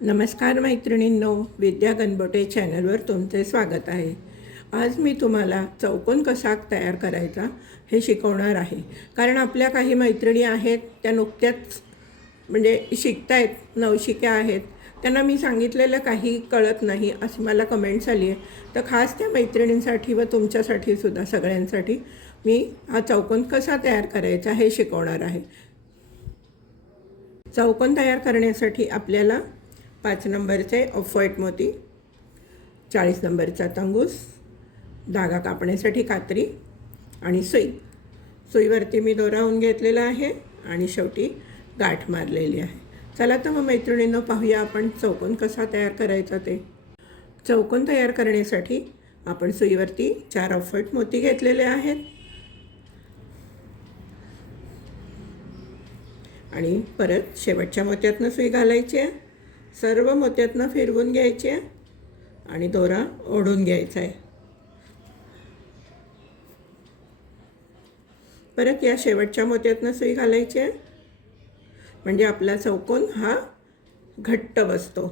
नमस्कार मैत्रिणींनो विद्या गणबोटे चॅनलवर तुमचे स्वागत आहे. आज मी तुम्हाला चौकोन कसा तयार करायचा हे शिकवणार आहे. कारण आपल्या काही मैत्रिणी आहेत त्या नुकत्याच म्हणजे शिकतायत नवशिक्या आहेत. त्यांना मी सांगितलेलं काही कळत नाही अशी मला कमेंट्स आली आहे तर खास त्या मैत्रिणींसाठी व तुमच्यासाठी सुद्धा सगळ्यांसाठी मी हा चौकोन कसा तयार करायचा हे शिकवणार आहे. चौकोन तयार करण्यासाठी आपल्याला पाच नंबरचे ऑफ व्हाईट मोती चाळीस नंबरचा तंगूस धागा कापण्यासाठी कात्री आणि सुई. सुईवरती मी दोरावून घेतलेला आहे आणि शेवटी गाठ मारलेली आहे. चला तर मग मैत्रिणींनो पाहूया आपण चौकोन कसा तयार करायचा ते. चौकोन तयार करण्यासाठी आपण सुईवरती चार ऑफ मोती घेतलेले आहेत. आणि परत शेवटच्या मोत्यातनं सुई घालायची आहे. सर्व मोत्यातनं फिरवून घ्यायची आहे आणि दोरा ओढून घ्यायचा आहे. परत या शेवटच्या मोत्यातनं सुई घालायची आहे. म्हणजे आपला चौकोन हा घट्ट बसतो.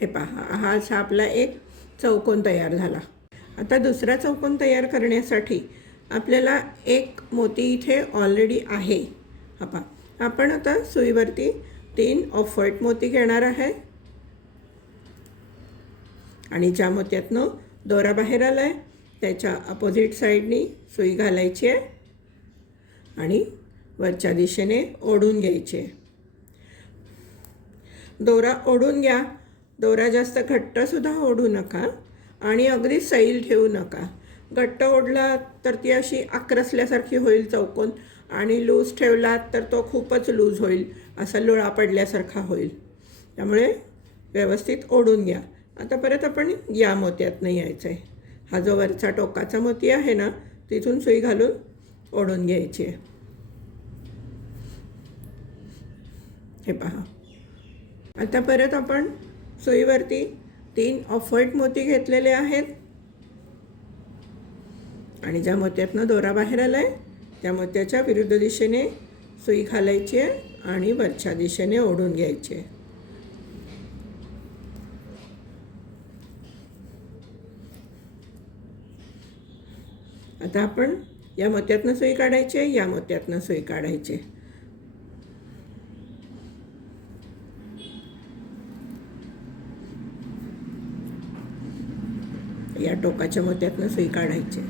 हे पहा हा असा आपला एक चौकोन तयार झाला. आता दुसरा चौकोन तयार करण्यासाठी आपल्याला एक मोती इथे ऑलरेडी आहे. हा आपण आता सुईवरती तीन ऑफर्ट मोती घेणार आहे. आणि ज्या मोत्यातनं दोरा बाहेर आला आहे त्याच्या अपोजिट साईडनी सुई घालायची आहे. आणि वरच्या दिशेने ओढून घ्यायची आहे. दोरा ओढून घ्या. दोरा जास्त घट्टसुद्धा ओढू नका. आणि अगदी सैल ठेवू नका. घट्ट ओढला तर ती अशी आक्रसल्यासारखी होईल चौकोन आणि लूज ठेवला तर तो खूपच लूज होईल असा लोळा पडल्यासारखा होईल. त्यामुळे व्यवस्थित ओढून घ्या. आता परत आपण या मोत्यातनं यायचं आहे हा जो वरचा टोकाचा मोती आहे ना तिथून सुई घालून ओढून घ्यायची आहे. हे पहा. आता परत आपण सुईवरती तीन ऑफ व्हाईट मोती घेतलेले आहेत. आणि ज्या मोत्यातनं दोरा बाहेर आला आहे त्या मोत्याच्या विरुद्ध दिशेने सुई घालायची आहे आणि वरच्या दिशेने ओढून घ्यायची आहे. आता आपण या मोत्यातनं सुई काढायची आहे या मोत्यातनं सुई काढायची आहे. या टोकाच्या मोत्यातनं सुई काढायची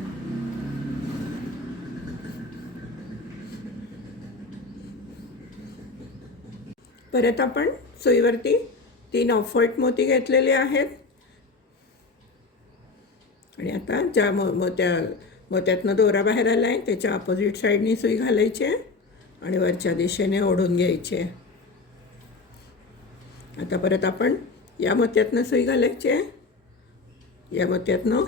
परत आपण सुईवरती तीन ऑफर्ट मोती घेतलेले आहेत. आणि आता ज्या मो मोत्या मोत्यातनं दोरा बाहेर आला आहे त्याच्या अपोजिट साईडनी सुई घालायची आहे आणि वरच्या दिशेने ओढून घ्यायची आहे. आता परत आपण या मोत्यातनं सुई घालायची आहे. या मोत्यातनं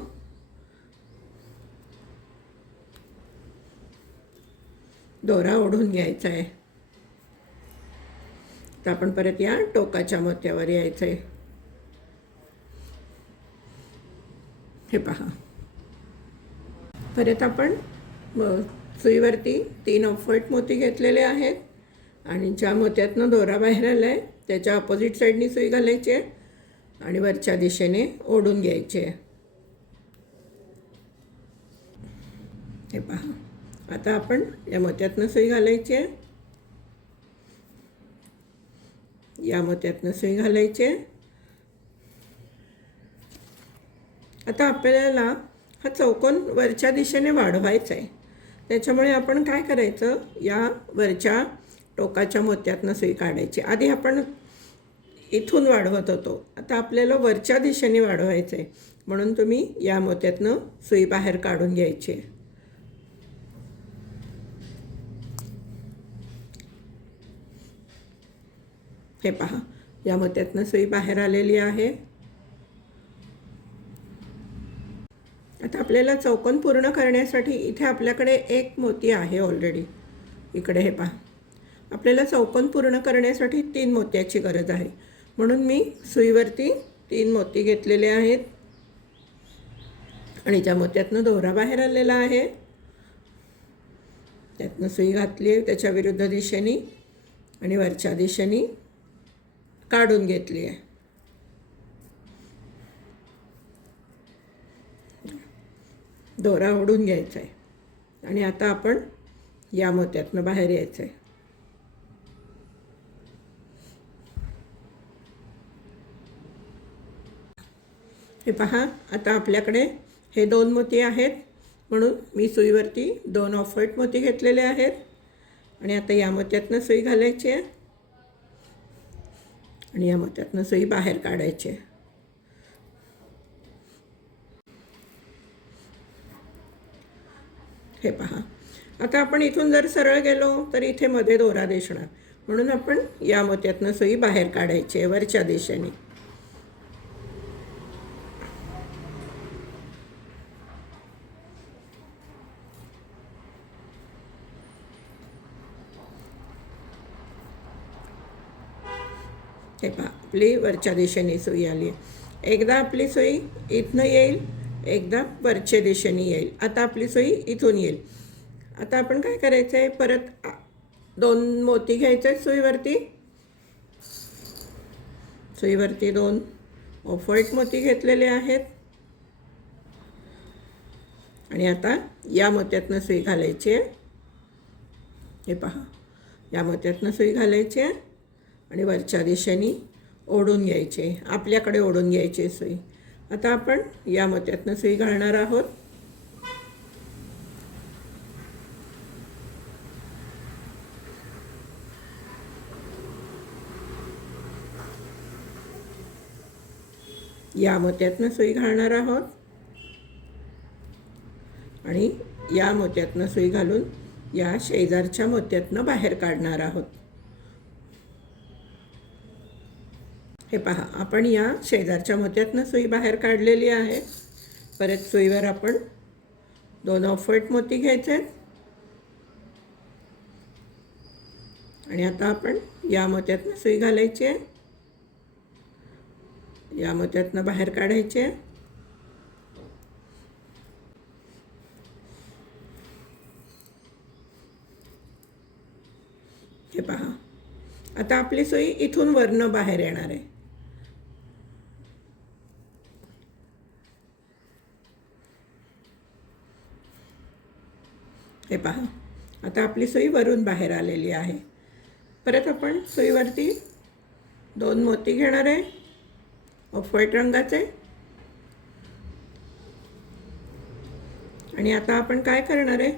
दोरा ओढून घ्यायचा आहे. तर आपण परत या. टोकाच्या मोत्यावर यायचं आहे हे पहा. परत आपण सुईवरती तीन ऑफर्ट मोती घेतलेले आहेत. आणि ज्या मोत्यातनं दोरा बाहेर आला आहे त्याच्या अपोजिट साईडनी सुई घालायची आहे. आणि वरच्या दिशेने ओढून घ्यायचे हे पहा. आता आपण या मोत्यातनं सुई घालायची आहे. या त्यातनं सुई घालायची. आहे आता आपल्याला हा चौकोन वरच्या दिशेने वाढवायचा आहे त्याच्यामुळे आपण काय करायचं? या वरच्या टोकाच्या मोत्यातनं सुई काढायची. आधी आपण इथून वाढवत होतो. आता आपल्याला वरच्या दिशेने वाढवायचं आहे म्हणून तुम्ही या मोत्यातनं सुई बाहेर काढून घ्यायची. आहे हे पहा. या मत्यातनं सुई बाहेर आलेली आहे. आता आपल्याला चौकोन पूर्ण करण्यासाठी इथे आपल्याकडे एक मोती आहे ऑलरेडी इकडे हे पहा. आपल्याला चौकोन पूर्ण करण्यासाठी तीन मोत्याची गरज आहे. म्हणून मी सुईवरती तीन मोती घेतलेले आहेत. आणि ज्या मोत्यातनं दोरा बाहेर आलेला आहे त्यातनं सुई घातली आहे त्याच्या विरुद्ध दिशेने आणि वरच्या दिशेने. काढून घेतली आहे. दोरा ओढून घ्यायचा आहे. आणि आता आपण या मोत्यातनं बाहेर यायचं आहे. हे पहा आता आपल्याकडे हे दोन मोती आहेत. म्हणून मी सुईवरती दोन ऑफ व्हाईट मोती घेतलेले आहेत. आणि आता या मोत्यातनं सुई घालायची आहे. आणि या मोत्यातनं सई बाहेर काढायची. आहे हे पहा. आता आपण इथून जर सरळ गेलो तर इथे मध्ये दोरा दिसणार. म्हणून आपण या मोत्यातनं सई बाहेर काढायची आहे वरच्या दिशेने हे पहा आपली वरच्या दिशेने सुई आली आहे. एकदा आपली सुई इथनं येईल एकदा वरच्या दिशेने येईल. आता आपली सुई इथून येईल. आता आपण काय करायचं आहे परत दोन मोती घ्यायचे आहेत सुईवरती. सुईवरती दोन ऑफ मोती घेतलेले आहेत. आणि आता या मोत्यातनं सुई घालायची आहे. हे पहा. या मोत्यातनं सुई घालायची आहे. आणि वरच्या दिशेने ओढून घ्यायचे आपल्याकडे ओढून घ्यायची सुई. आता आपण या मोत्यातनं सुई घालणार आहोत. या मोत्यातनं सुई घालणार आहोत. आणि या मोत्यातनं सुई घालून या शेजारच्या मोत्यातनं बाहेर काढणार आहोत. हे पहा आपण या शेजारच्या मोत्यातनं सुई बाहेर काढलेली आहे. परत सुईवर आपण दोन ऑफर्ट मोती घ्यायचे. आहेत आणि आता आपण या मोत्यातनं सुई घालायची आहे. या मोत्यातनं बाहेर काढायची आहे. हे पहा आता आपली सोई इथून वरनं बाहेर येणार आहे. हे पहा. आता आपली सुई वरून बाहेर आलेली आहे. परत आपण सुईवरती दोन मोती घेणार आहे. ऑफ व्हाईट रंगाचे. आणि आता आपण काय करणार आहे?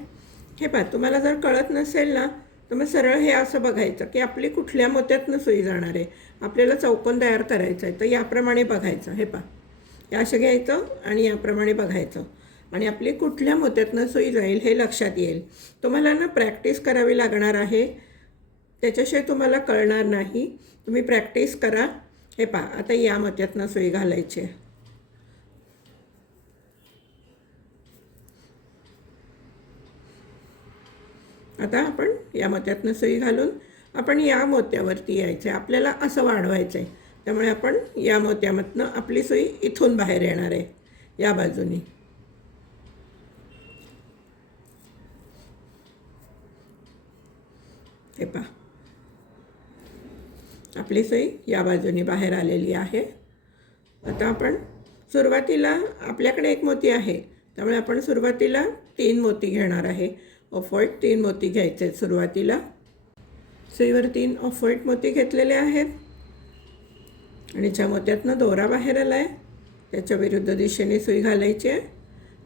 हे पहा तुम्हाला जर कळत नसेल ना तर मग सरळ हे असं बघायचं की आपली कुठल्या मोत्यातनं सुई जाणार आहे? आपल्याला चौकोन तयार करायचं आहे. तर याप्रमाणे बघायचं. हे पहा. हे असं घ्यायचं आणि याप्रमाणे बघायचं. आणि आपली कुठल्या मोत्यातनं सुई जाईल हे लक्षात येईल. तुम्हाला ना प्रॅक्टिस करावी लागणार आहे. त्याच्याशिवाय तुम्हाला कळणार नाही. तुम्ही प्रॅक्टिस करा. हे पहा आता या मोत्यातनं सुई घालायची आहे. आता आपण या मोत्यातनं सुई घालून आपण या मोत्यावरती यायचं आहे आपल्याला असं वाढवायचं आहे त्यामुळे आपण या मोत्यामधनं आपली सुई इथून बाहेर येणार आहे. या बाजूनी. हे पहा. आपली सुई या बाजूने बाहेर आलेली आहे. आता आपण सुरुवातीला आपल्याकडे एक मोती आहे. त्यामुळे आपण सुरुवातीला तीन मोती घेणार आहे. ऑफर्ट तीन मोती घ्यायचे आहेत सुरुवातीला. सुईवर तीन ऑफर्ट मोती घेतलेले आहेत. आणि ज्या मोत्यातनं दोरा बाहेर आला आहे त्याच्या विरुद्ध दिशेने सुई घालायची आहे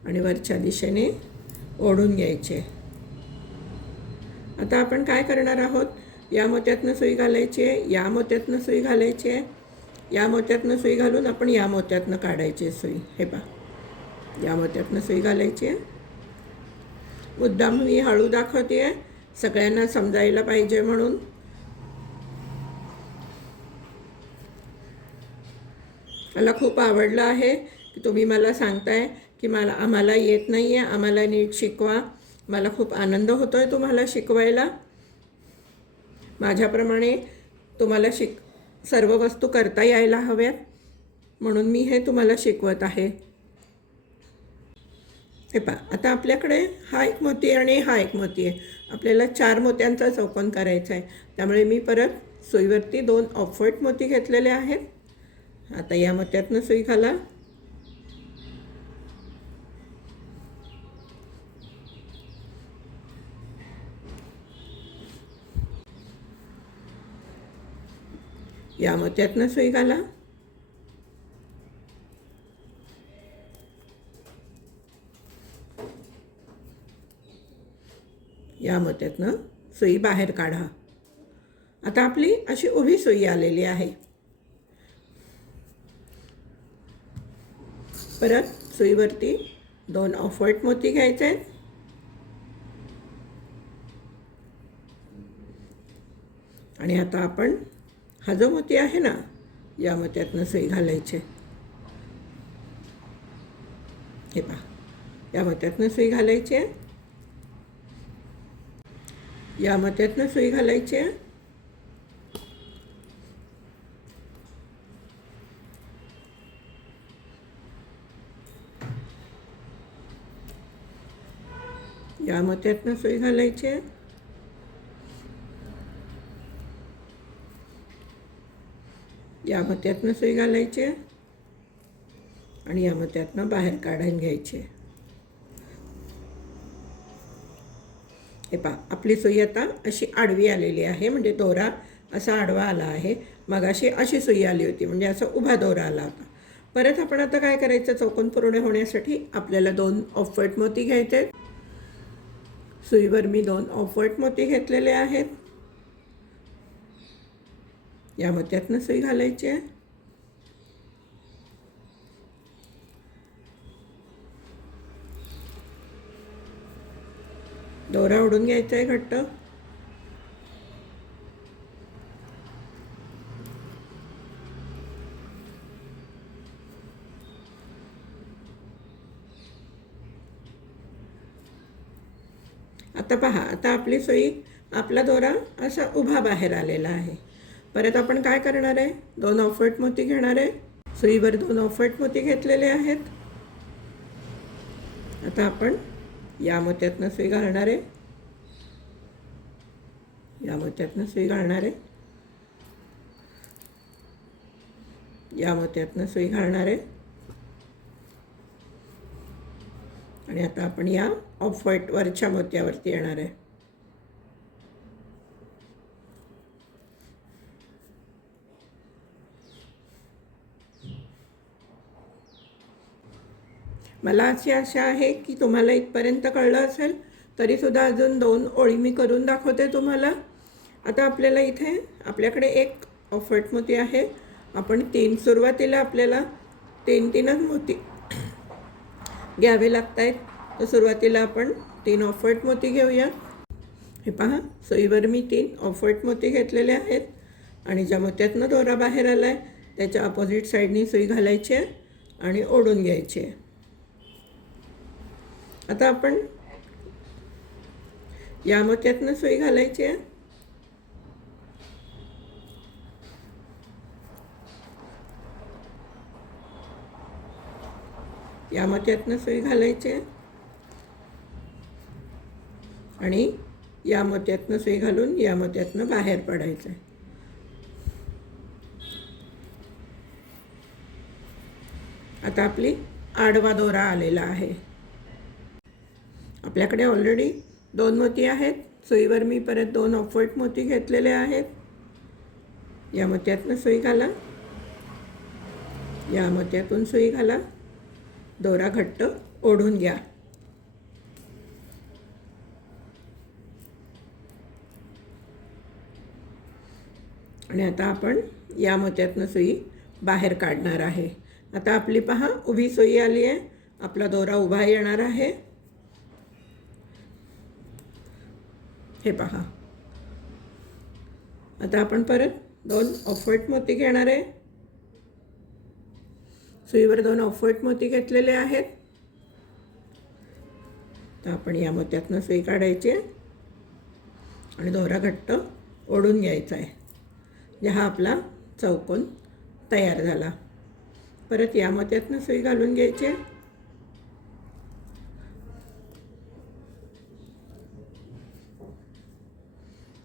आणि वरच्या दिशेने ओढून घ्यायचे आता आपण काय करणार आहोत? या मोत्यातनं सुई घालायची आहे या मोत्यातनं सुई घालायची आहे या मोत्यातनं सुई घालून आपण या मोत्यातनं काढायची आहे सुई. हे पा या मोत्यातनं सुई घालायची आहे. मुद्दाम मी हळू दाखवते आहे सगळ्यांना समजायला पाहिजे म्हणून. मला खूप आवडलं आहे की तुम्ही मला सांगताय की मला आम्हाला येत नाही आहे आम्हाला नीट शिकवा. मला खूप आनंद होतो आहे तुम्हाला शिकवायला. माझ्याप्रमाणे तुम्हाला शिक सर्व वस्तू करता यायला हव्यात म्हणून मी हे तुम्हाला शिकवत आहे. हे पा आता आपल्याकडे हा एक मोती आहे आणि हा एक मोती आहे. आपल्याला चार मोत्यांचा चौकोन करायचा आहे. त्यामुळे मी परत सुईवरती दोन ऑफर्ट मोती घेतलेले आहेत. आता या मोत्यातनं सुई घाला. या मोत्यातनं सुई घाला. या मोत्यातनं सुई बाहेर काढा. आता आपली अशी उभी सुई आलेली आहे. परत सुईवरती दोन ऑफर्ट मोती घ्यायचे आहेत. आणि आता आपण हा जो मोती आहे ना या मोत्यातनं सुई घालायचे. हे पहा या मोत्यातनं सुई घालायची. आहे या मोत्यातनं सुई घालायची. आहे या मोत्यातनं सुई घालायची. आहे या मोत्यातनं सुई घालायची आहे आणि या मोत्यातनं बाहेर काढून घ्यायची. आहे हे पहा आपली सुई आता अशी आडवी आलेली आहे म्हणजे दोरा असा आडवा आला आहे. मगाशी अशी सुई आली होती म्हणजे असा उभा दोरा आला होता. परत आपण आता काय करायचं? चौकोन पूर्ण होण्यासाठी आपल्याला दोन ऑफवर्ट मोती घ्यायचे आहेत. सुईवर मी दोन ऑफवर्ट मोती घेतलेले आहेत. या मत्यातनं सुई घालायची आहे. दोरा ओढून घ्यायचा आहे घट्ट. आता पहा आता आपली सोयी आपला दोरा असा उभा बाहेर आलेला आहे. परत आपण काय करणार आहे? दोन ऑफर्ट मोती घेणार आहे. सुईवर दोन ऑफर्ट मोती घेतलेले आहेत. आता आपण या मोत्यातनं सुई घालणार आहे. या मोत्यातनं सुई घालणार आहे. या मोत्यातनं सुई घालणार आहे. आणि आता आपण या ऑफ व्हाईट वरच्या मोत्यावरती येणार आहे. मला अशी आशा आहे की तुम्हाला इथपर्यंत कळलं असेल तरीसुद्धा अजून दोन ओळी मी करून दाखवते तुम्हाला. आता आपल्याला इथे आपल्याकडे एक ऑफर्ट मोती आहे. आपण तीन सुरुवातीला आपल्याला तीन तीनच मोती घ्यावे लागत आहेत तर सुरुवातीला आपण तीन ऑफर्ट मोती घेऊया. हे पहा सुईवर मी तीन ऑफर्ट मोती घेतलेले आहेत. आणि ज्या मोत्यातनं दोरा बाहेर आला आहे त्याच्या अपोजिट साईडनी सुई घालायची आहे आणि ओढून घ्यायची आहे. आता आपण या मोत्यातनं सुई घालायची आहे. या मोत्यातनं सुई घालायची आहे. आणि या मोत्यातनं सुई घालून या मोत्यातनं बाहेर पडायचं आहे. आता आपली आडवा दोरा आलेला आहे. आपल्याकडे ऑलरेडी दोन मोती आहेत. सुईवर मी परत दोन ऑफर्ट मोती घेतलेले आहेत. या मोत्यातनं सुई घाला. या मोत्यातून सुई घाला. दोरा घट्ट ओढून घ्या. आणि आता आपण या मोत्यातनं सुई बाहेर काढणार आहे. आता आपली पहा उभी सुई आली आहे आपला दोरा उभा येणार आहे. हे पहा. आता आपण परत दोन ऑफर्ट मोती घेणार आहे. सुईवर दोन ऑफर्ट मोती घेतलेले आहेत. तर आपण या मोत्यातनं सुई काढायची आहे. आणि दोरा घट्ट ओढून घ्यायचा आहे. म्हणजे हा आपला चौकोन तयार झाला. परत या मोत्यातनं सुई घालून घ्यायची आहे.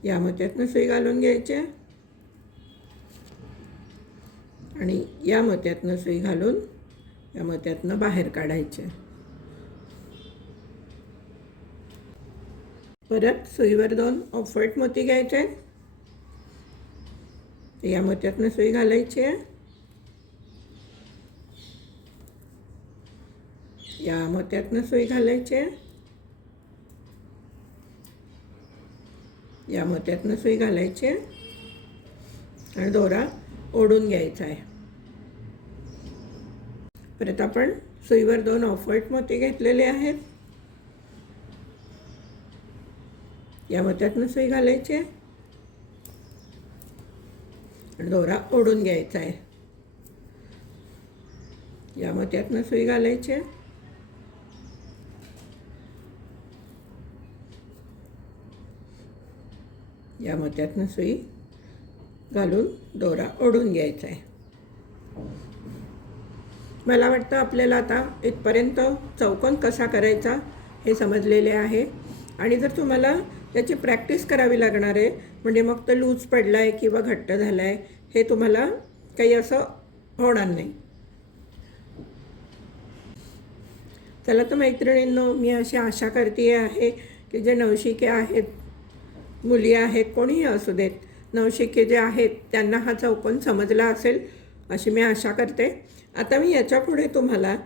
या मोत्यातनं सुई घालून घ्यायची आहे. आणि या मत्यातनं सुई घालून या मत्यातनं बाहेर काढायचे परत सुईवर दोन ऑफर्ट मोती घ्यायचे आहेत. या मोत्यातनं सुई घालायची आहे या मोत्यातनं सुई घालायची आहे या मोत्यातनं सुई घालायची आहे. आणि दोरा ओढून घ्यायचा आहे. परत आपण सुईवर दोन ऑफर्ट मोती घेतलेले आहेत. या मोत्यातनं सुई घालायची आहे. आणि दोरा ओढून घ्यायचा आहे. या मोत्यातनं सुई घालायची या मोत्यातनं सुई घालून दोरा ओढून घ्यायचा आहे. मला वाटतं आपल्याला आता इथपर्यंत चौकोन कसा करायचा हे समजलेले आहे. आणि जर तुम्हाला त्याची प्रॅक्टिस करावी लागणार आहे म्हणजे मग तो लूज पडला आहे किंवा घट्ट झाला आहे हे तुम्हाला काही असं होणार नाही. चला तर मैत्रिणींनो मी अशी आशा करते आहे की जे नवशिके आहेत मुली आहेत कोणीही असू देत. नवशिके जे आहेत त्यांना हा चौकोन समजला असेल अशी मी आशा करते. आता मी याच्यापुढे तुम्हाला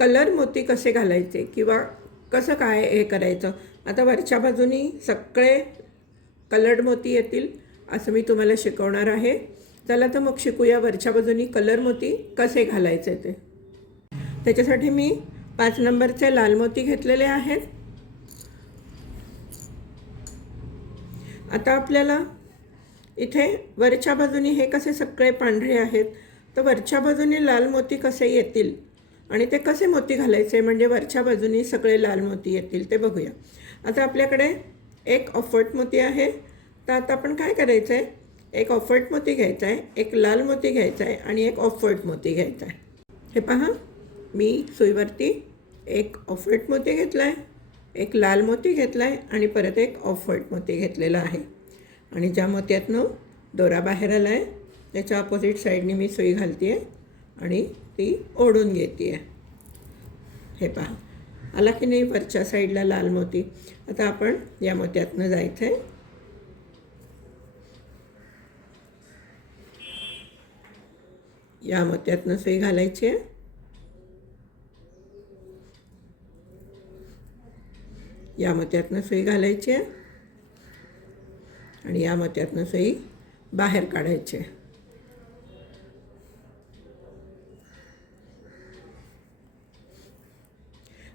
कलर मोती कसे घालायचे किंवा कसं काय हे करायचं आता वरच्या बाजूनी सगळे कलर्ड मोती येतील असं मी तुम्हाला शिकवणार आहे. चला तर मग शिकूया वरच्या बाजूनी कलर मोती कसे घालायचे ते. त्याच्यासाठी मी पाच नंबरचे लाल मोती घेतलेले आहेत. आता आपल्याला इथे वरच्या बाजूनी हे कसे सगळे पांढरे आहेत? तर वरच्या बाजूने लाल मोती कसे येतील? आणि ते कसे मोती घालायचे? म्हणजे वरच्या बाजूनी सगळे लाल मोती येतील ते बघूया. आता आपल्याकडे एक ऑफर्ट मोती आहे. तर आता आपण काय करायचं आहे एक ऑफर्ट मोती घ्यायचा आहे एक लाल मोती घ्यायचा आहे आणि एक ऑफर्ट मोती घ्यायचा आहे हे पहा मी सुईवरती एक ऑफर्ट मोती घेतला आहे एक लाल मोती घेतला आहे आणि परत एक ऑफर्ट मोती घेतलेला आहे. आणि ज्या मोत्यातनं दोरा बाहेर आला आहे त्याच्या अपोजिट साईडने मी सुई घालते आहे आणि ती ओढून घेते आहे हे पहा. आला की नाही वरच्या साईडला लाल मोती? आता आपण या मोत्यातनं जायचं आहे या मोत्यातनं सुई घालायची आहे. या मत्यातनं सुई घालायची आहे आणि या मत्यातनं सुई बाहेर काढायची. आहे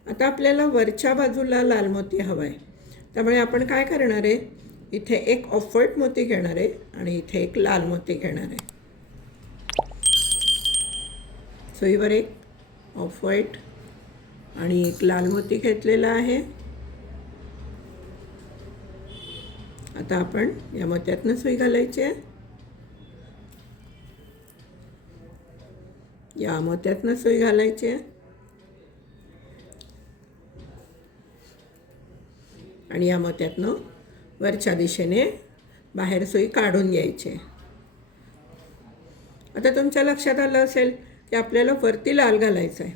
आता आपल्याला वरच्या बाजूला लाल मोती हवा आहे त्यामुळे आपण काय करणार आहे? इथे एक ऑफर्ट मोती घेणार आहे आणि इथे एक लाल मोती घेणार आहे. सुईवर एक ऑफ व्हाईट आणि एक लाल मोती घेतलेला आहे. आता आपण या मोत्यातनं सुई घालायची आहे. या मोत्यातनं सुई घालायची आहे. आणि या मोत्यातनं वरच्या दिशेने बाहेर सुई काढून घ्यायची. आहे आता तुमच्या लक्षात आलं असेल की आपल्याला वरती लाल घालायचा आहे.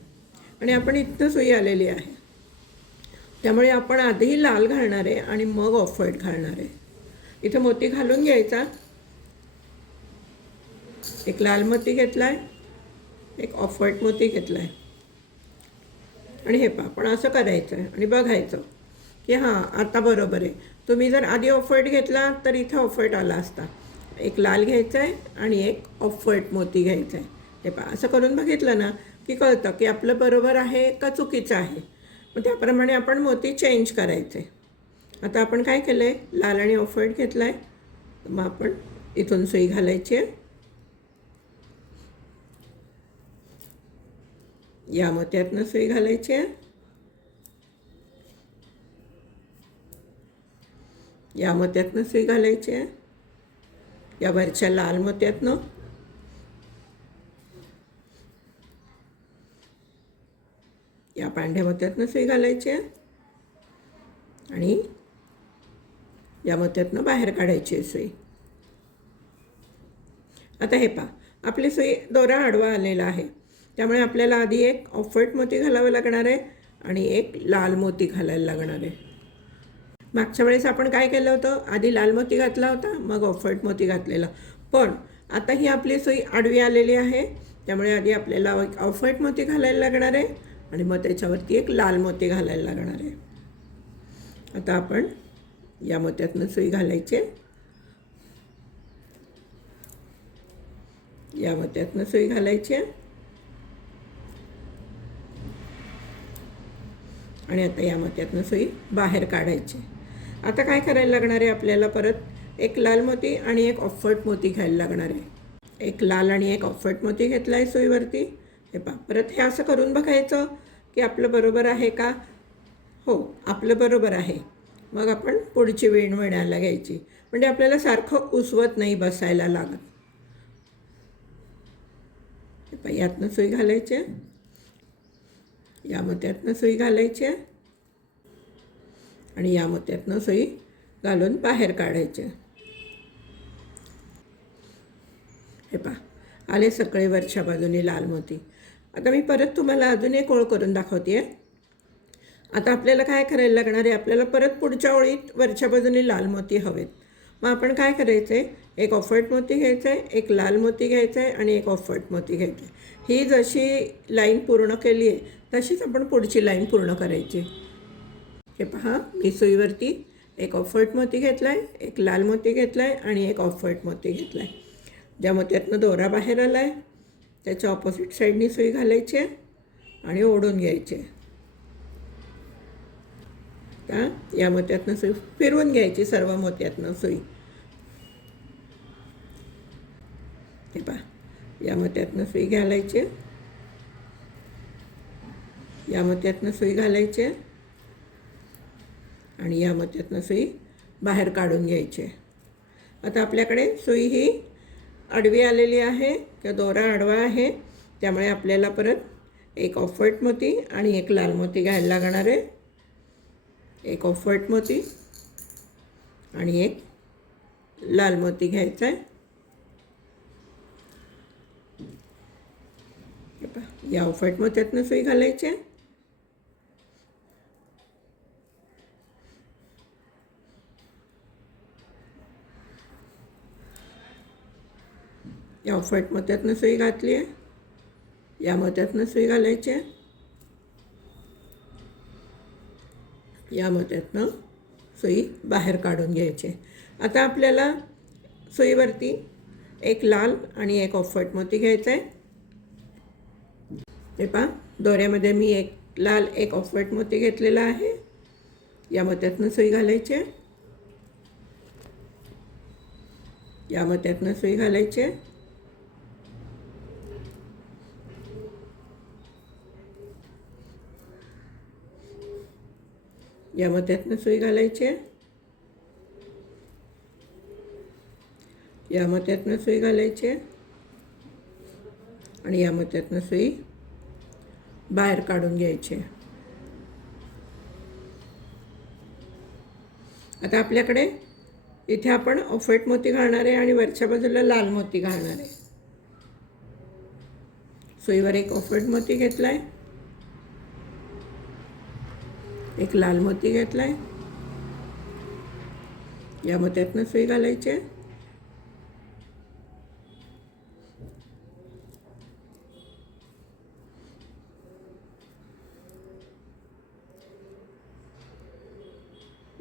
आणि आपण इथनं सुई आलेली आहे. त्यामुळे आपण आधी लाल घालणार आहे आणि मग ऑफ व्हाईट घालणार आहे. इथं मोती घालून घ्यायचा. एक लाल मोती घेतला आहे एक ऑफ व्हाईट मोती घेतला आहे आणि हे पहा आपण असं करायचं आहे आणि बघायचं की हां आता बरोबर आहे. तुम्ही जर आधी ऑफ व्हाईट घेतला तर इथं ऑफ व्हाईट आला असता. एक लाल घ्यायचा आहे आणि एक ऑफ व्हाईट मोती घ्यायचा आहे हे पहा असं करून बघितलं ना की कळतं की आपलं बरोबर आहे का चुकीचं आहे. मग त्याप्रमाणे आपण मोती चेंज करायचे. आता आपण काय केलं आहे लाल आणि ऑफ व्हाईट घेतला आहे मग आपण इथून सुई घालायची आहे. या मोत्यातनं सुई घालायची आहे. या मोत्यातनं सुई घालायची आहे. या वरच्या लाल मोत्यातनं. या पांढऱ्या मोत्यातनं सुई घालायची आहे. आणि या त्यातनं बाहेर काढायची आहे सुई आता हे पहा आपली सुई दोरा आडवा आलेला आहे. त्यामुळे आपल्याला आधी एक ऑफर्ट मोती घालावं लागणार आहे आणि एक लाल मोती घालायला लागणार आहे. मागच्या वेळेस आपण काय केलं होतं? आधी लाल मोती घातला होता मग ऑफर्ट मोती घातलेला. पण आता ही आपली सुई आडवी आलेली आहे. त्यामुळे आधी आपल्याला एक ऑफर्ट मोती घालायला लागणार आहे आणि मग त्याच्यावरती एक लाल मोती घालायला लागणार आहे. आता आपण या मोत्यातनं सुई घालायची. आहे. या मोत्यातनं सुई घालायची. आहे. आणि आता या मोत्यातनं सुई बाहेर काढायची. आता काय करायला लागणार आहे आपल्याला परत? एक लाल मोती आणि एक ऑफर्ट मोती घ्यायला लागणार आहे. एक लाल आणि एक ऑफर्ट मोती घेतला आहे सुईवरती हे पहा परत हे असं करून बघायचं की आपलं बरोबर आहे का? हो आपलं बरोबर आहे. मग आपण पुढची वेण विणायला घ्यायची. म्हणजे आपल्याला सारखं उसवत नाही बसायला लागत. हे यातनं सुई घालायची आहे. या मोत्यातनं सुई घालायची आहे. आणि या मोत्यातनं सुई घालून बाहेर काढायचे हे पहा आले सगळे वरच्या बाजूने लाल मोती. आता मी परत तुम्हाला अजून एक ओळ करून दाखवते आहे आता आपल्याला काय करायला लागणार आहे? आपल्याला परत पुढच्या ओळीत वरच्या बाजूने लाल मोती हवेत. मग आपण काय करायचं आहे? एक ऑफर्ट मोती घ्यायचं आहे एक लाल मोती घ्यायचं आहे आणि एक ऑफर्ट मोती घ्यायचं आहे. ही जशी लाईन पूर्ण केली आहे तशीच आपण पुढची लाईन पूर्ण करायची. हे पहा मी सुईवरती एक ऑफर्ट मोती घेतला आहे एक लाल मोती घेतला आहे आणि एक ऑफर्ट मोती घेतला आहे ज्या मोत्यातनं दोरा बाहेर आला आहे त्याच्या ऑपोजिट साईडनी सुई घालायची आहे आणि ओढून घ्यायची आहे. का? या मोत्यातनं सुई फिरवून घ्यायची सर्व मोत्यातनं सुई हे पहा. या मोत्यातनं सुई घालायची. या मोत्यातनं सुई घालायची. आणि या मोत्यातनं सुई बाहेर काढून घ्यायची. आता आपल्याकडे सुई ही आडवी आलेली आहे किंवा दोरा आडवा आहे. त्यामुळे आपल्याला परत एक ऑफर्ट मोती आणि एक लाल मोती घ्यायला लागणार आहे. एक ऑफर्ट मोती आणि एक लाल मोती घ्यायचा आहे. या ऑफर्ट मोत्यातनं सुई घालायची आहे. या ऑफर्ट मोत्यातनं सुई घातली आहे. या मोत्यातनं सुई घालायची आहे. या मोत्यातनं सुई बाहेर काढून घ्यायची. आता आपल्याला सुईवरती एक लाल आणि एक ऑफट मोती घ्यायचा आहे हे पहा दोऱ्यामध्ये मी एक लाल एक ऑफट मोती घेतलेला आहे. या मोत्यातनं सुई घालायची आहे. या मोत्यातनं सुई घालायची आहे. या मध्यातनं सुई घालायची आहे. या मध्यातनं सुई घालायची आहे. आणि या मध्यातनं सुई बाहेर काढून घ्यायची आहे. आता आपल्याकडे इथे आपण ऑफेट मोती घालणार आहे आणि वरच्या बाजूला लाल मोती घालणार आहे. सुईवर एक ऑफेट मोती घेतला आहे एक लाल मोती घेतला आहे या मोत्यातनं सुई घालायची. आहे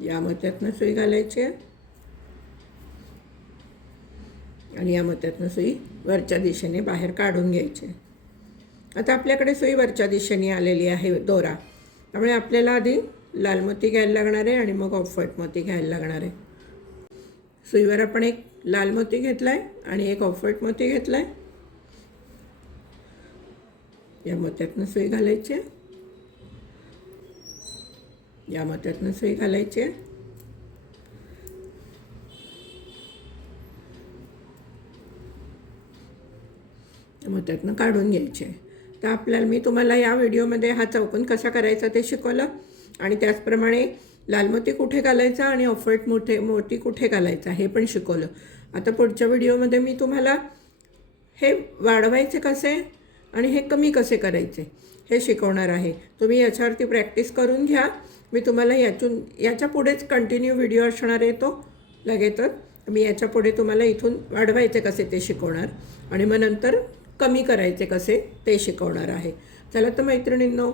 या मोत्यातनं सुई घालायची. आहे आणि या मोत्यातनं सुई वरच्या दिशेने बाहेर काढून घ्यायची. आहे. आता आपल्याकडे सुई वरच्या दिशेने आलेली आहे दोरा. त्यामुळे आपल्याला आधी लाल मोती घ्यायला लागणार आहे आणि मग ऑफर्ट मोती घ्यायला लागणार आहे. सुईवर आपण एक लाल मोती घेतला आहे आणि एक ऑफर्ट मोती घेतला आहे या मोत्यातनं सुई घालायची आहे. या मोत्यातनं सुई घालायची आहे. मोत्यातनं काढून घ्यायचे तर आपल्याला मी तुम्हाला या व्हिडिओमध्ये हा चौकन कसा करायचा ते शिकवलं. आणि त्याचप्रमाणे लाल मोती कुठे घालायचा आणि ऑफर्ट मोठे मोती कुठे घालायचा हे पण शिकवलं. आता पुढच्या व्हिडिओमध्ये मी तुम्हाला हे वाढवायचे कसे आणि हे कमी कसे करायचे हे शिकवणार आहे. तुम्ही याच्यावरती प्रॅक्टिस करून घ्या. मी तुम्हाला यातून याच्या पुढेच कंटिन्यू व्हिडिओ असणार आहे तो. लगेचच मी याच्यापुढे तुम्हाला इथून वाढवायचे कसे ते शिकवणार. आणि मग नंतर कमी करायचे कसे ते शिकवणार आहे. चला तर मैत्रिणींनो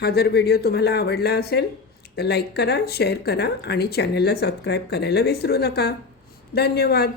हा जर व्हिडिओ तुम्हाला आवडला असेल तर लाईक करा शेअर करा आणि चॅनलला सबस्क्राईब करायला विसरू नका. धन्यवाद.